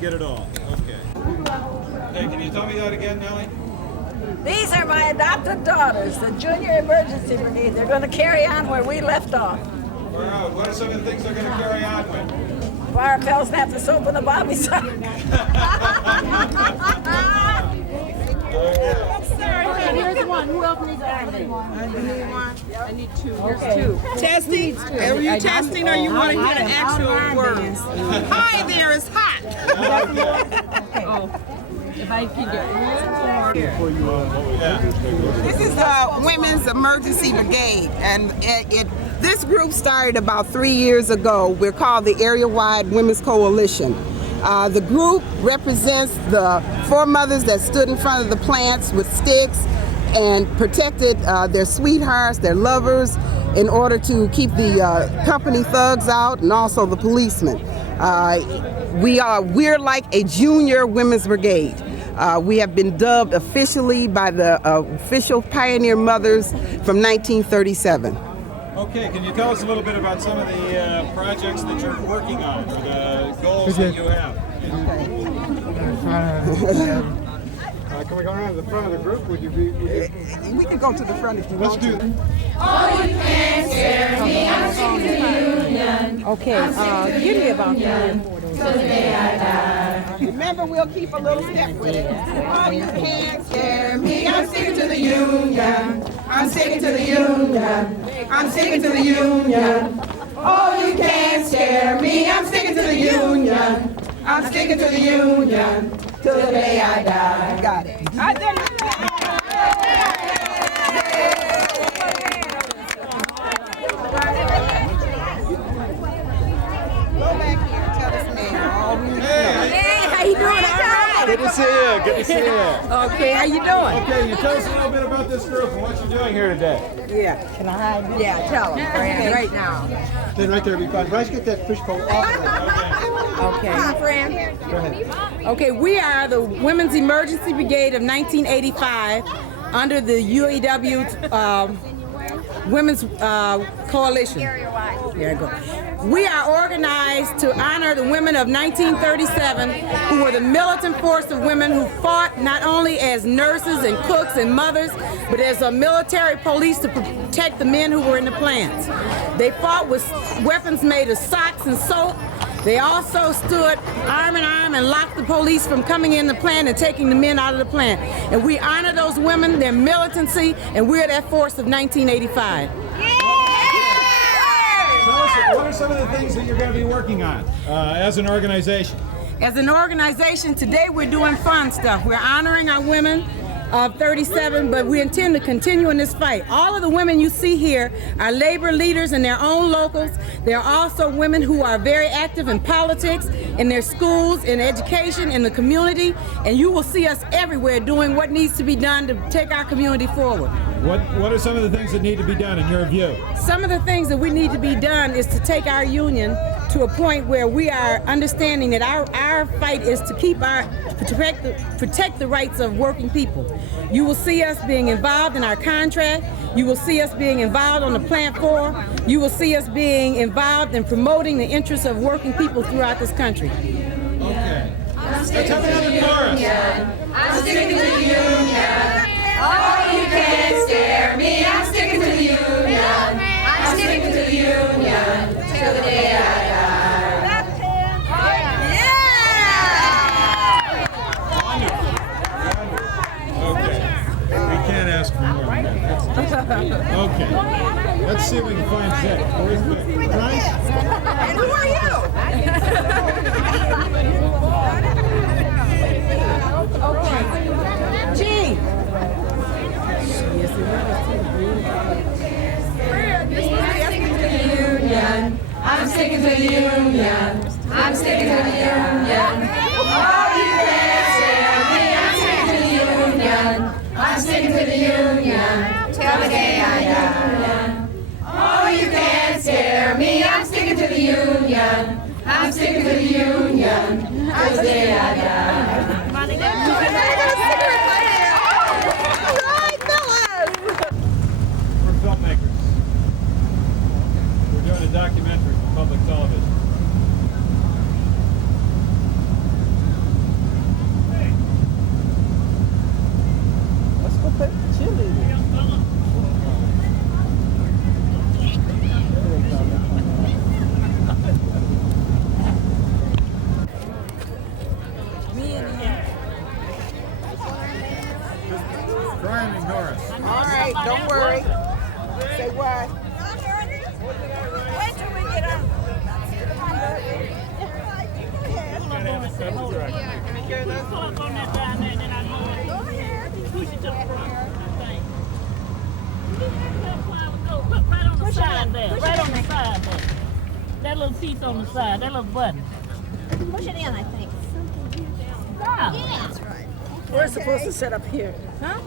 get it all. Okay. Hey, can you tell me that again, Nellie? These are my adopted daughters, the Junior Emergency Brigade. They're going to carry on where we left off. What are some of the things they're going to carry on with? Fire pills and have the soap and the bobby sock. Here's one. Who else needs one? I need two. Here's two. Testing? Are you testing or you want to hear the actual words? Hi there, it's hot. If I can get This is Women's Emergency Brigade, and this group started about 3 years ago. We're called the Area-Wide Women's Coalition. The group represents the four mothers that stood in front of the plants with sticks and protected their sweethearts, their lovers, in order to keep the company thugs out and also the policemen. We're like a junior women's brigade. We have been dubbed officially by the official pioneer mothers from 1937. Okay, can you tell us a little bit about some of the projects that you're working on, or the goals that you have? Can we go around to the front of the group? Would you be? We can go to the front if you want to. Let's do it. Oh, you can't scare me, I'm sticking to the union. Okay, give me about that. Till the day I die. Remember, we'll keep a little step with it. Oh, you can't scare me, I'm sticking to the union. I'm sticking to the union. I'm sticking to the union. Oh, you can't scare me, I'm sticking to the union. I'm sticking to the union. Till the day I die. Got it. Hey, how you doing? All right. Good to see you. Good to see you. Okay, how you doing? Okay, you tell us a little bit about this group and what you're doing here today. Yeah. Can I? Yeah, tell them, Fran, right now. Then right there, be fine. Bryce, get that fish pole off. Okay. Come on, Fran. Go ahead. Okay, we are the Women's Emergency Brigade of 1985 under the UAW Women's Coalition. There you go. We are organized to honor the women of 1937 who were the militant force of women who fought not only as nurses and cooks and mothers, but as a military police to protect the men who were in the plants. They fought with weapons made of socks and soap. They also stood arm in arm and locked the police from coming in the plant and taking the men out of the plant. And we honor those women, their militancy, and we're that force of 1985. Tell us, what are some of the things that you're going to be working on as an organization? As an organization, today we're doing fun stuff. We're honoring our women of 37, but we intend to continue in this fight. All of the women you see here are labor leaders in their own locals. There are also women who are very active in politics, in their schools, in education, in the community, and you will see us everywhere doing what needs to be done to take our community forward. What are some of the things that need to be done in your view? Some of the things that we need to be done is to take our union to a point where we are understanding that our fight is to keep protect the rights of working people. You will see us being involved in our contract. You will see us being involved on the plant floor. You will see us being involved in promoting the interests of working people throughout this country. Okay. Let's have another chorus. I'm sticking to the union. Oh, you can't scare me, I'm sticking to the union. I'm sticking to the union. Till the day I die. Ask for more than that. Okay. Let's see if we can find Zach. Where's Vic? Bryce? And who are you? Okay. Gee. I'm sticking to the union. I'm sticking to the union. Oh, you can't scare me. I'm sticking to the union. I'm sticking to the union. Till the day I die. Oh, you can't scare me. I'm sticking to the union. I'm sticking to the union. Till the day I die. We're filmmakers. We're doing a documentary for public television. that little piece on the side, that little button. Push it in, I think. Yeah. That's right. We're supposed to sit up here. Huh?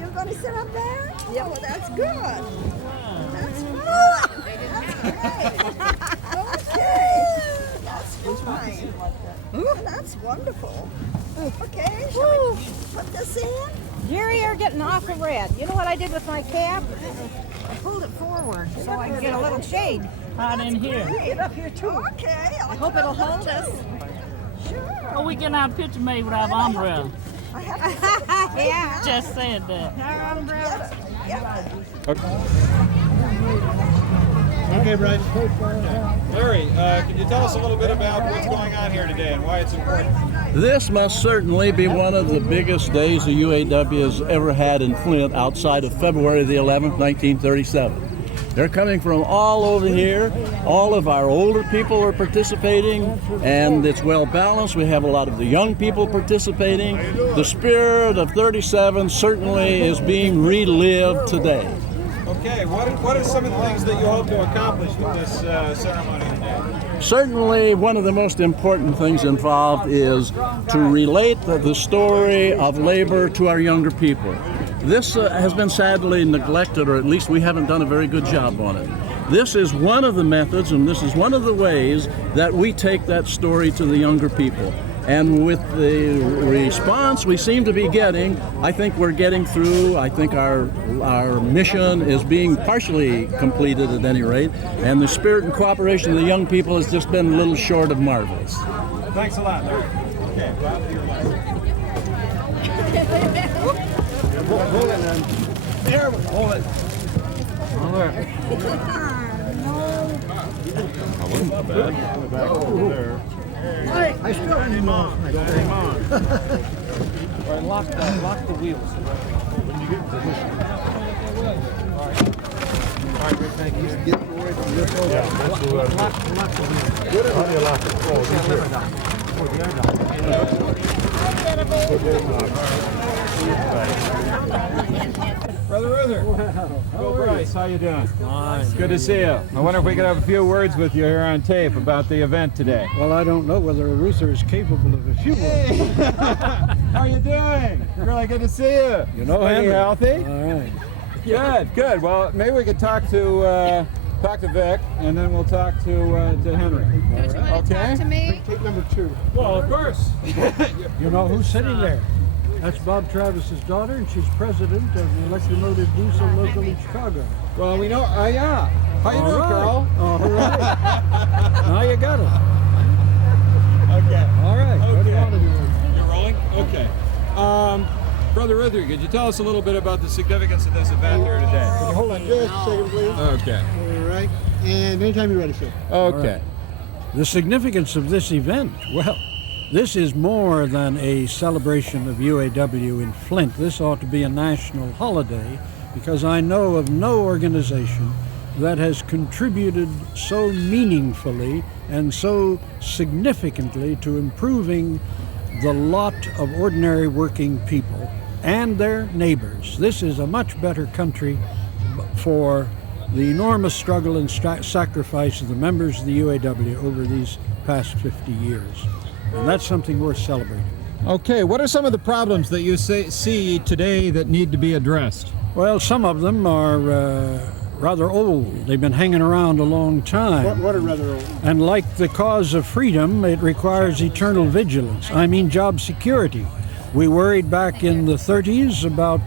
You're going to sit up there? Yeah, well, that's good. That's fun. That's great. Okay. That's fine. That's wonderful. Okay, shall we put this in? Jerry, you're getting awful red. You know what I did with my cap? I pulled it forward so I can get a little shade. Hot in here. Get up here too. Okay. I hope it'll hold us. Sure. Well, we can have a picture made without umbrella. I have to Yeah. Just said that. Our umbrella. Okay, Bryce. Larry, can you tell us a little bit about what's going on here today and why it's important? This must certainly be one of the biggest days the UAW has ever had in Flint outside of February the 11th, 1937. They're coming from all over here. All of our older people are participating, and it's well balanced. We have a lot of the young people participating. The spirit of 37 certainly is being relived today. Okay, what are some of the things that you hope to accomplish with this ceremony today? Certainly, one of the most important things involved is to relate the story of labor to our younger people. This has been sadly neglected, or at least we haven't done a very good job on it. This is one of the methods, and this is one of the ways that we take that story to the younger people. And with the response we seem to be getting, I think we're getting through. I think our mission is being partially completed at any rate, and the spirit and cooperation of the young people has just been a little short of marvelous. Thanks a lot, Larry. Okay, Bob, you're last. Hold it, then. There, hold it. Hold it. That wasn't that bad. Back over there. I still need him on. All right, lock the wheels. When you get in position. All right, Rick, thank you. Get away from this over. Yeah, that's the way. Lock the wheels. Good. How do you lock it? Oh, this here. Oh, the other Brother Ruther. Hello, Bryce. How you doing? Fine. Good to see you. I wonder if we could have a few words with you here on tape about the event today. Well, I don't know whether a Ruther is capable of a few words. How you doing? Really good to see you. You know, Henry. Henry. Healthy? All right. Good. Well, maybe we could talk to Vic, and then we'll talk to Henry. Okay. To me? Tape number 2. Well, of course. You know who's sitting there? That's Bob Travis's daughter, and she's president of the Electromotive Diesel local in Chicago. Well, we know. Yeah. How you doing, Carl? All right. Now you got it. Okay. All right. What do you want to do? You're rolling? Okay. Brother Ruther, could you tell us a little bit about the significance of this event here today? Hold on just a second, please. Okay. All right. And anytime you're ready, sir. Okay. The significance of this event, well, this is more than a celebration of UAW in Flint. This ought to be a national holiday, because I know of no organization that has contributed so meaningfully and so significantly to improving the lot of ordinary working people and their neighbors. This is a much better country for the enormous struggle and sacrifice of the members of the UAW over these past 50 years. And that's something worth celebrating. Okay, what are some of the problems that you see today that need to be addressed? Well, some of them are rather old. They've been hanging around a long time. What are rather old? And like the cause of freedom, it requires eternal vigilance. I mean job security. We worried back in the 30s about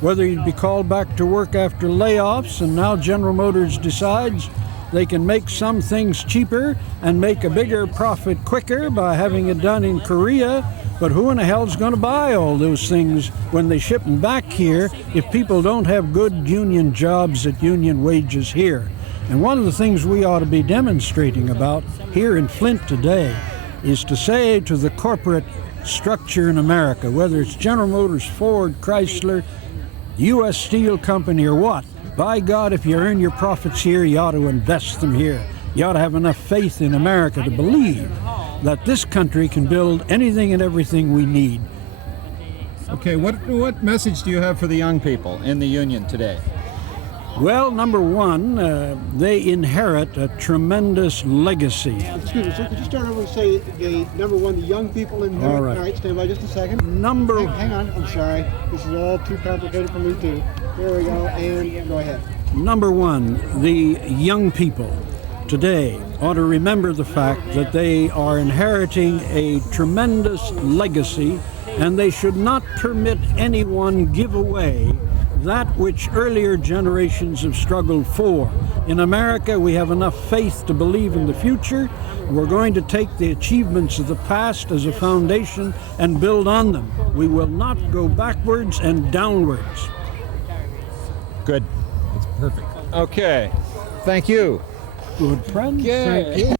whether you'd be called back to work after layoffs, and now General Motors decides they can make some things cheaper and make a bigger profit quicker by having it done in Korea. But who in the hell's going to buy all those things when they ship them back here if people don't have good union jobs at union wages here? And one of the things we ought to be demonstrating about here in Flint today is to say to the corporate structure in America, whether it's General Motors, Ford, Chrysler, U.S. Steel Company, or what, by God, if you earn your profits here, you ought to invest them here. You ought to have enough faith in America to believe that this country can build anything and everything we need. Okay, what message do you have for the young people in the union today? Well, number one, they inherit a tremendous legacy. Excuse me, sir, could you start over and say the number one, the young people inherit? All right. All right, stand by just a second. Hang on, I'm sorry. This is all too complicated for me too. There we go, and go ahead. Number one, the young people today ought to remember the fact that they are inheriting a tremendous legacy, and they should not permit anyone give away that which earlier generations have struggled for. In America, we have enough faith to believe in the future. We're going to take the achievements of the past as a foundation and build on them. We will not go backwards and downwards. Good. That's perfect. Okay. Thank you. Good friend. Okay. Thank you.